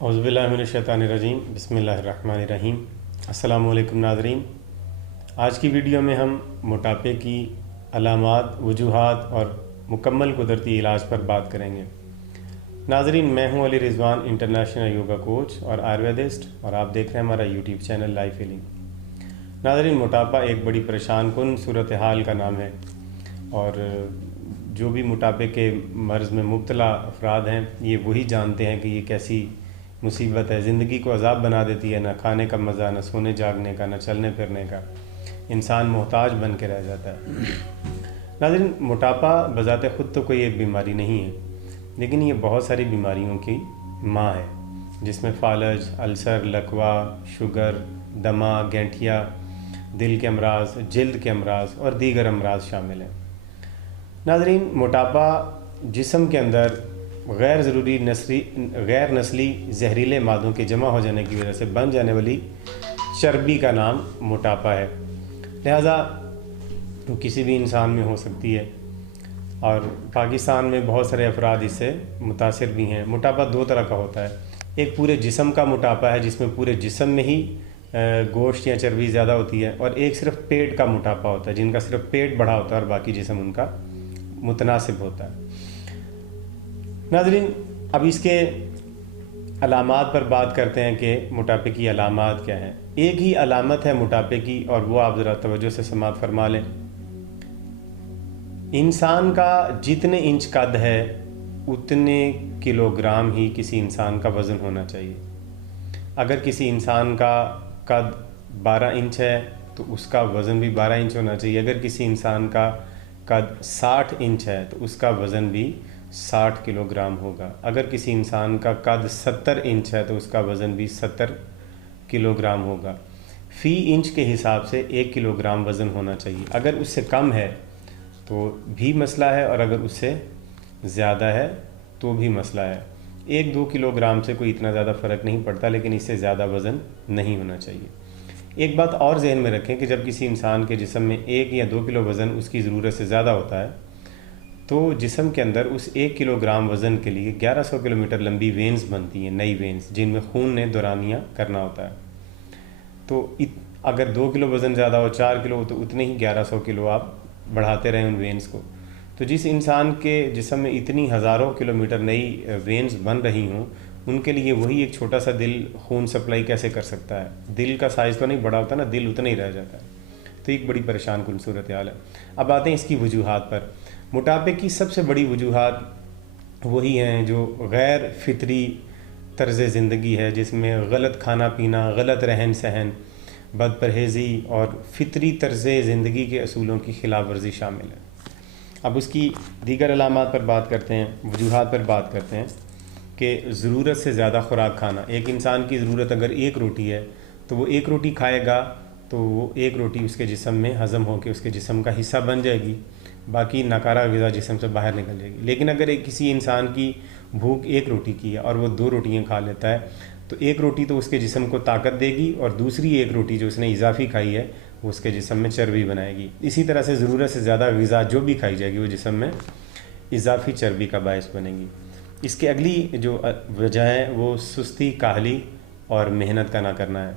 اعوذ باللہ من الشیطان الرجیم، بسم اللہ الرحمن الرحیم۔ السلام علیکم ناظرین، آج کی ویڈیو میں ہم موٹاپے کی علامات، وجوہات اور مکمل قدرتی علاج پر بات کریں گے۔ ناظرین، میں ہوں علی رضوان، انٹرنیشنل یوگا کوچ اور آیورویدسٹ، اور آپ دیکھ رہے ہیں ہمارا یوٹیوب چینل لائف ہیلنگ۔ ناظرین، موٹاپا ایک بڑی پریشان کن صورتحال کا نام ہے، اور جو بھی موٹاپے کے مرض میں مبتلا افراد ہیں یہ وہی جانتے ہیں کہ یہ کیسی مصیبت ہے، زندگی کو عذاب بنا دیتی ہے، نہ کھانے کا مزہ، نہ سونے جاگنے کا، نہ چلنے پھرنے کا، انسان محتاج بن کے رہ جاتا ہے۔ ناظرین، موٹاپا بذات خود تو کوئی ایک بیماری نہیں ہے، لیکن یہ بہت ساری بیماریوں کی ماں ہے، جس میں فالج، السر، لکوہ، شوگر، دمہ، گینٹھیا، دل کے امراض، جلد کے امراض اور دیگر امراض شامل ہیں۔ ناظرین، موٹاپا جسم کے اندر غیر نسلی زہریلے مادوں کے جمع ہو جانے کی وجہ سے بن جانے والی چربی کا نام موٹاپا ہے۔ لہذا کسی بھی انسان میں ہو سکتی ہے، اور پاکستان میں بہت سارے افراد اس سے متاثر بھی ہیں۔ موٹاپا دو طرح کا ہوتا ہے، ایک پورے جسم کا موٹاپا ہے جس میں پورے جسم میں ہی گوشت یا چربی زیادہ ہوتی ہے، اور ایک صرف پیٹ کا موٹاپا ہوتا ہے، جن کا صرف پیٹ بڑا ہوتا ہے اور باقی جسم ان کا متناسب ہوتا ہے۔ ناظرین، اب اس کے علامات پر بات کرتے ہیں کہ موٹاپے کی علامات کیا ہیں۔ ایک ہی علامت ہے موٹاپے کی، اور وہ آپ ذرا توجہ سے سماعت فرما لیں۔ انسان کا جتنے انچ قد ہے اتنے کلو گرام ہی کسی انسان کا وزن ہونا چاہیے۔ اگر کسی انسان کا قد 12 انچ ہے تو اس کا وزن بھی 12 انچ ہونا چاہیے۔ اگر کسی انسان کا قد 60 انچ ہے تو اس کا وزن بھی 60 کلو گرام ہوگا۔ اگر کسی انسان کا قد 70 انچ ہے تو اس کا وزن بھی 70 کلو گرام ہوگا۔ فی انچ کے حساب سے 1 کلو گرام وزن ہونا چاہیے۔ اگر اس سے کم ہے تو بھی مسئلہ ہے، اور اگر اس سے زیادہ ہے تو بھی مسئلہ ہے۔ 1-2 کلو گرام سے کوئی اتنا زیادہ فرق نہیں پڑتا، لیکن اس سے زیادہ وزن نہیں ہونا چاہیے۔ ایک بات اور ذہن میں رکھیں کہ جب کسی انسان کے جسم میں 1 یا 2 کلو وزن اس کی ضرورت سے زیادہ ہوتا ہے تو جسم کے اندر اس 1 کلو گرام وزن کے لیے 1100 کلومیٹر لمبی وینز بنتی ہیں، نئی وینز، جن میں خون نے دورانیہ کرنا ہوتا ہے۔ تو اگر 2 کلو وزن زیادہ ہو، 4 کلو ہو، تو اتنے ہی 1100 کلو آپ بڑھاتے رہیں ان وینز کو۔ تو جس انسان کے جسم میں اتنی ہزاروں کلومیٹر نئی وینز بن رہی ہوں، ان کے لیے وہی ایک چھوٹا سا دل خون سپلائی کیسے کر سکتا ہے؟ دل کا سائز تو نہیں بڑا ہوتا نا، دل اتنا ہی رہ جاتا ہے۔ تو ایک بڑی پریشان کن صورتحال ہے۔ اب آتے ہیں اس کی وجوہات پر۔ موٹاپے کی سب سے بڑی وجوہات وہی ہیں جو غیر فطری طرز زندگی ہے، جس میں غلط کھانا پینا، غلط رہن سہن، بد پرہیزی اور فطری طرز زندگی کے اصولوں کی خلاف ورزی شامل ہے۔ اب اس کی دیگر علامات پر بات کرتے ہیں، وجوہات پر بات کرتے ہیں کہ ضرورت سے زیادہ خوراک کھانا۔ ایک انسان کی ضرورت اگر 1 روٹی ہے تو وہ 1 روٹی کھائے گا تو وہ 1 روٹی اس کے جسم میں ہضم ہو کے اس کے جسم کا حصہ بن جائے گی، باقی ناکارہ غذا جسم سے باہر نکل جائے گی۔ لیکن اگر کسی انسان کی بھوک 1 روٹی کی ہے اور وہ 2 روٹیاں کھا لیتا ہے تو 1 روٹی تو اس کے جسم کو طاقت دے گی، اور دوسری 1 روٹی جو اس نے اضافی کھائی ہے وہ اس کے جسم میں چربی بنائے گی۔ اسی طرح سے ضرورت سے زیادہ غذا جو بھی کھائی جائے گی وہ جسم میں اضافی چربی کا باعث بنے گی۔ اس کے اگلی جو وجہ ہے وہ سستی، کاہلی اور محنت کا نہ کرنا ہے۔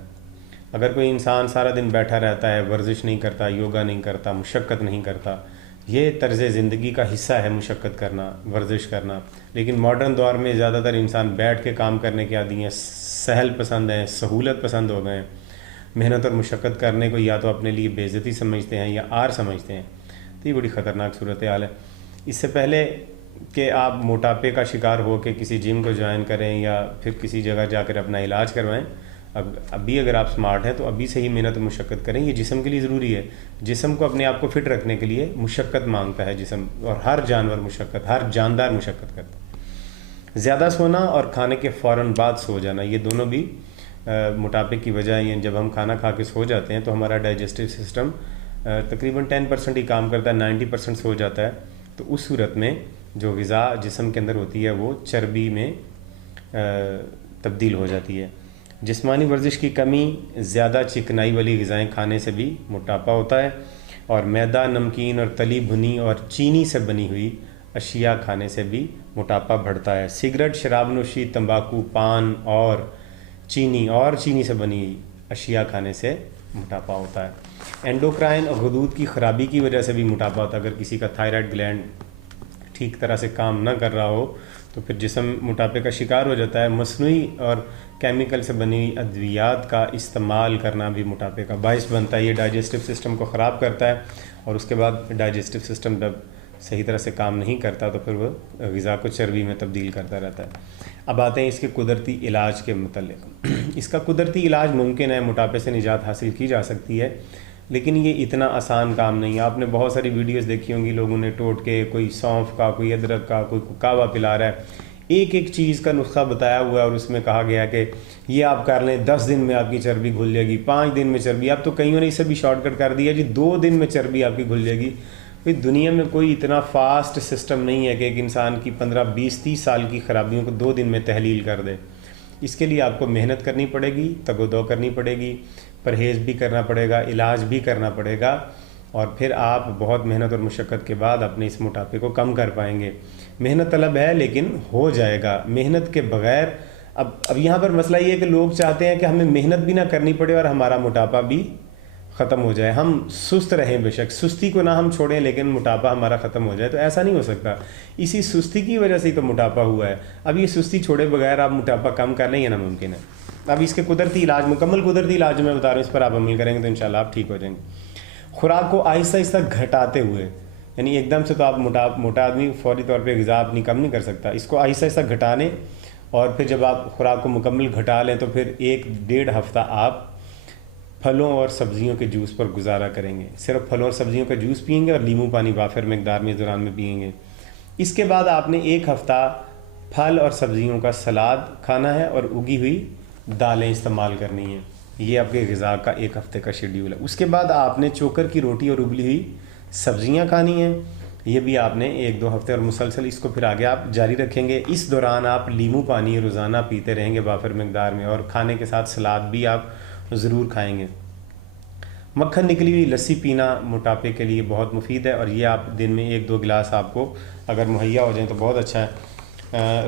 اگر کوئی انسان سارا دن بیٹھا رہتا ہے، ورزش نہیں کرتا، یوگا نہیں کرتا، مشقت نہیں کرتا، یہ طرز زندگی کا حصہ ہے مشقت کرنا، ورزش کرنا، لیکن ماڈرن دور میں زیادہ تر انسان بیٹھ کے کام کرنے کے عادی ہیں، سہل پسند ہیں، سہولت پسند ہو گئے ہیں۔ محنت اور مشقت کرنے کو یا تو اپنے لیے بے عزتی سمجھتے ہیں یا عار سمجھتے ہیں۔ تو یہ بڑی خطرناک صورتحال ہے۔ اس سے پہلے کہ آپ موٹاپے کا شکار ہو کے کسی جم کو جوائن کریں یا پھر کسی جگہ جا کر اپنا علاج کروائیں، ابھی اگر آپ سمارٹ ہیں تو ابھی سے ہی محنت و مشقت کریں۔ یہ جسم کے لیے ضروری ہے۔ جسم کو اپنے آپ کو فٹ رکھنے کے لیے مشقت مانگتا ہے جسم، اور ہر جانور مشقت، ہر جاندار مشقت کرتا ہے۔ زیادہ سونا اور کھانے کے فوراً بعد سو جانا، یہ دونوں بھی موٹاپے کی وجہ ہے۔ جب ہم کھانا کھا کے سو جاتے ہیں تو ہمارا ڈائجسٹو سسٹم تقریباً 10% ہی کام کرتا ہے، 90% سو جاتا ہے۔ تو اس صورت میں جو غذا جسم کے اندر ہوتی ہے وہ چربی میں تبدیل ہو جاتی ہے۔ جسمانی ورزش کی کمی، زیادہ چکنائی والی غذائیں کھانے سے بھی موٹاپا ہوتا ہے، اور میدا، نمکین اور تلی بھنی اور چینی سے بنی ہوئی اشیاء کھانے سے بھی موٹاپا بڑھتا ہے۔ سگریٹ، شراب نوشی، تمباکو، پان اور چینی سے بنی اشیاء کھانے سے موٹاپا ہوتا ہے۔ اینڈوکرائن اور غدود کی خرابی کی وجہ سے بھی موٹاپا ہوتا ہے۔ اگر کسی کا تھائرائڈ گلینڈ ٹھیک طرح سے کام نہ کر رہا ہو تو پھر جسم موٹاپے کا شکار ہو جاتا ہے۔ مصنوعی اور کیمیکل سے بنی ہوئی ادویات کا استعمال کرنا بھی موٹاپے کا باعث بنتا ہے۔ یہ ڈائجسٹو سسٹم کو خراب کرتا ہے اور اس کے بعد ڈائجسٹو سسٹم جب صحیح طرح سے کام نہیں کرتا تو پھر وہ غذا کو چربی میں تبدیل کرتا رہتا ہے۔ اب آتے ہیں اس کے قدرتی علاج کے متعلق۔ اس کا قدرتی علاج ممکن ہے، موٹاپے سے نجات حاصل کی جا سکتی ہے، لیکن یہ اتنا آسان کام نہیں ہے۔ آپ نے بہت ساری ویڈیوز دیکھی ہوں گی، لوگوں نے ٹوٹ کے، کوئی سونف کا، کوئی ادرک کا، کوئی کہوہ پلا رہا ہے، ایک چیز کا نسخہ بتایا ہوا ہے اور اس میں کہا گیا کہ یہ آپ کر لیں 10 دن میں آپ کی چربی گھل جائے گی، 5 دن میں چربی، اب تو کئیوں نے اسے بھی شارٹ کٹ کر دیا جی 2 دن میں چربی آپ کی گھل جائے گی۔ دنیا میں کوئی اتنا فاسٹ سسٹم نہیں ہے کہ ایک انسان کی 15 20 30 سال کی خرابیوں کو 2 دن میں تحلیل کر دے۔ اس کے لیے آپ کو محنت کرنی پڑے گی، تگ و دو کرنی پڑے گی، پرہیز بھی کرنا پڑے گا، علاج بھی کرنا پڑے گا، اور پھر آپ بہت محنت اور مشقت کے بعد اپنے اس موٹاپے کو کم کر پائیں گے۔ محنت طلب ہے لیکن ہو جائے گا، محنت کے بغیر۔ اب یہاں پر مسئلہ یہ ہے کہ لوگ چاہتے ہیں کہ ہمیں محنت بھی نہ کرنی پڑے اور ہمارا موٹاپا بھی ختم ہو جائے، ہم سست رہیں، بے شک سستی کو نہ ہم چھوڑیں لیکن موٹاپا ہمارا ختم ہو جائے، تو ایسا نہیں ہو سکتا۔ اسی سستی کی وجہ سے ہی تو موٹاپا ہوا ہے۔ اب یہ سستی چھوڑے بغیر آپ موٹاپا کم کر لیں، یہ ناممکن ہے۔ اب اس کے قدرتی علاج، مکمل قدرتی علاج جو میں بتا رہا ہوں، اس پر آپ عمل کریں گے تو انشاءاللہ آپ ٹھیک ہو جائیں گے۔ خوراک کو آہستہ آہستہ گھٹاتے ہوئے، یعنی ایک دم سے تو آپ موٹا آدمی فوری طور پہ غذا اپنی کم نہیں کر سکتا، اس کو آہستہ آہستہ گھٹا لیں، اور پھر جب آپ خوراک کو مکمل گھٹا لیں تو پھر 1-1.5 ہفتہ آپ پھلوں اور سبزیوں کے جوس پر گزارا کریں گے۔ صرف پھلوں اور سبزیوں کا جوس پئیں گے اور لیمو پانی وافر مقدار میں اس دوران میں پئیں گے۔ اس کے بعد آپ نے 1 ہفتہ پھل اور سبزیوں کا سلاد کھانا ہے اور اگی ہوئی دالیں استعمال کرنی ہیں۔ یہ آپ کے غذا کا 1 ہفتے کا شیڈیول ہے۔ اس کے بعد آپ نے چوکر کی روٹی اور ابلی ہوئی سبزیاں کھانی ہیں، یہ بھی آپ نے 1-2 ہفتے، اور مسلسل اس کو پھر آگے آپ جاری رکھیں گے۔ اس دوران آپ لیمو پانی روزانہ پیتے رہیں گے وافر مقدار میں، اور کھانے کے ساتھ سلاد بھی آپ ضرور کھائیں گے۔ مکھن نکلی ہوئی لسی پینا موٹاپے کے لیے بہت مفید ہے، اور یہ آپ دن میں 1-2 گلاس آپ کو اگر مہیا ہو جائیں تو بہت اچھا ہے۔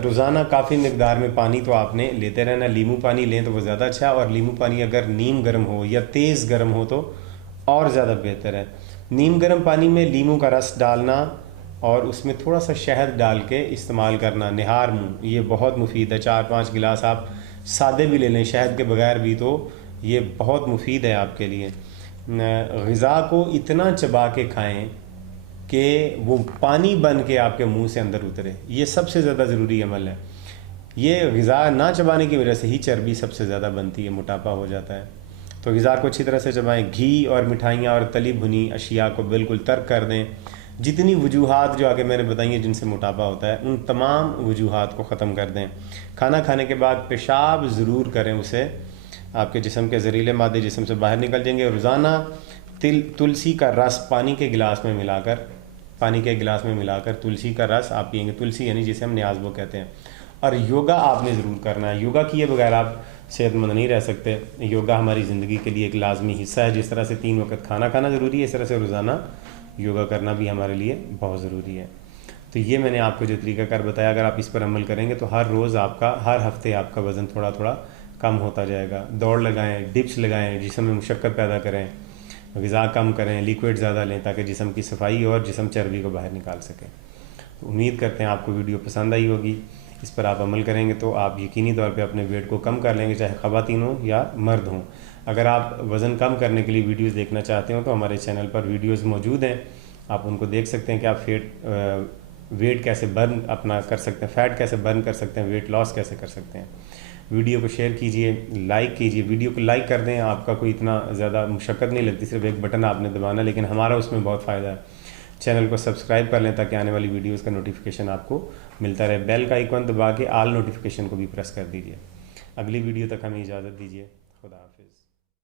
روزانہ کافی مقدار میں پانی تو آپ نے لیتے رہنا، لیمو پانی لیں تو وہ زیادہ اچھا ہے، اور لیمو پانی اگر نیم گرم ہو یا تیز گرم ہو تو اور زیادہ بہتر ہے۔ نیم گرم پانی میں لیمو کا رس ڈالنا اور اس میں تھوڑا سا شہد ڈال کے استعمال کرنا نہار منہ، یہ بہت مفید ہے۔ 4-5 گلاس آپ سادے بھی لے لیں شہد کے بغیر بھی، تو یہ بہت مفید ہے آپ کے لیے۔ غذا کو اتنا چبا کے کھائیں کہ وہ پانی بن کے آپ کے منہ سے اندر اترے، یہ سب سے زیادہ ضروری عمل ہے۔ یہ غذا نہ چبانے کی وجہ سے ہی چربی سب سے زیادہ بنتی ہے، موٹاپا ہو جاتا ہے۔ تو غذا کو اچھی طرح سے چبائیں، گھی اور مٹھائیاں اور تلی بھنی اشیاء کو بالکل ترک کر دیں۔ جتنی وجوہات جو آگے میں نے بتائی ہیں جن سے موٹاپا ہوتا ہے، ان تمام وجوہات کو ختم کر دیں۔ کھانا کھانے کے بعد پیشاب ضرور کریں، اسے آپ کے جسم کے زہریلے مادے جسم سے باہر نکل جائیں گے۔ روزانہ تلسی کا رس پانی کے گلاس میں ملا کر تلسی کا رس آپ پئیں گے، تلسی یعنی جسے ہم نیازبو کہتے ہیں۔ اور یوگا آپ نے ضرور کرنا ہے، یوگا کیے بغیر آپ صحت مند نہیں رہ سکتے۔ یوگا ہماری زندگی کے لیے ایک لازمی حصہ ہے، جس طرح سے 3 وقت کھانا کھانا ضروری ہے، اس طرح سے روزانہ یوگا کرنا بھی ہمارے لیے بہت ضروری ہے۔ تو یہ میں نے آپ کو جو طریقہ کار بتایا، اگر آپ اس پر عمل کریں گے تو ہر ہفتے آپ کا وزن تھوڑا تھوڑا کم ہوتا جائے گا۔ دوڑ لگائیں، ڈپس لگائیں، جسم میں مشقت پیدا کریں، غذا کم کریں، لیکوئڈ زیادہ لیں تاکہ جسم کی صفائی اور جسم چربی کو باہر نکال سکیں۔ تو امید کرتے ہیں آپ کو ویڈیو پسند آئی ہوگی، اس پر آپ عمل کریں گے تو آپ یقینی طور پہ اپنے ویٹ کو کم کر لیں گے، چاہے خواتین ہوں یا مرد ہوں۔ اگر آپ وزن کم کرنے کے لیے ویڈیوز دیکھنا چاہتے ہوں تو ہمارے چینل پر ویڈیوز موجود ہیں، آپ ان کو دیکھ سکتے ہیں کہ آپ ویٹ کیسے برن اپنا کر سکتے ہیں، فیٹ کیسے برن کر سکتے ہیں، ویٹ لاس کیسے کر سکتے ہیں۔ ویڈیو کو شیئر کیجئے، لائک کیجئے، ویڈیو کو لائک کر دیں، آپ کا کوئی اتنا زیادہ مشقت نہیں لگتی، صرف ایک بٹن آپ نے دبانا، لیکن ہمارا اس میں بہت فائدہ ہے۔ چینل کو سبسکرائب کر لیں تاکہ آنے والی ویڈیوز کا نوٹیفیکیشن آپ کو ملتا رہے۔ بیل کا آئیکن دبا کے آل نوٹیفیکیشن کو بھی پریس کر دیجئے۔ اگلی ویڈیو تک ہمیں اجازت دیجئے، خدا حافظ۔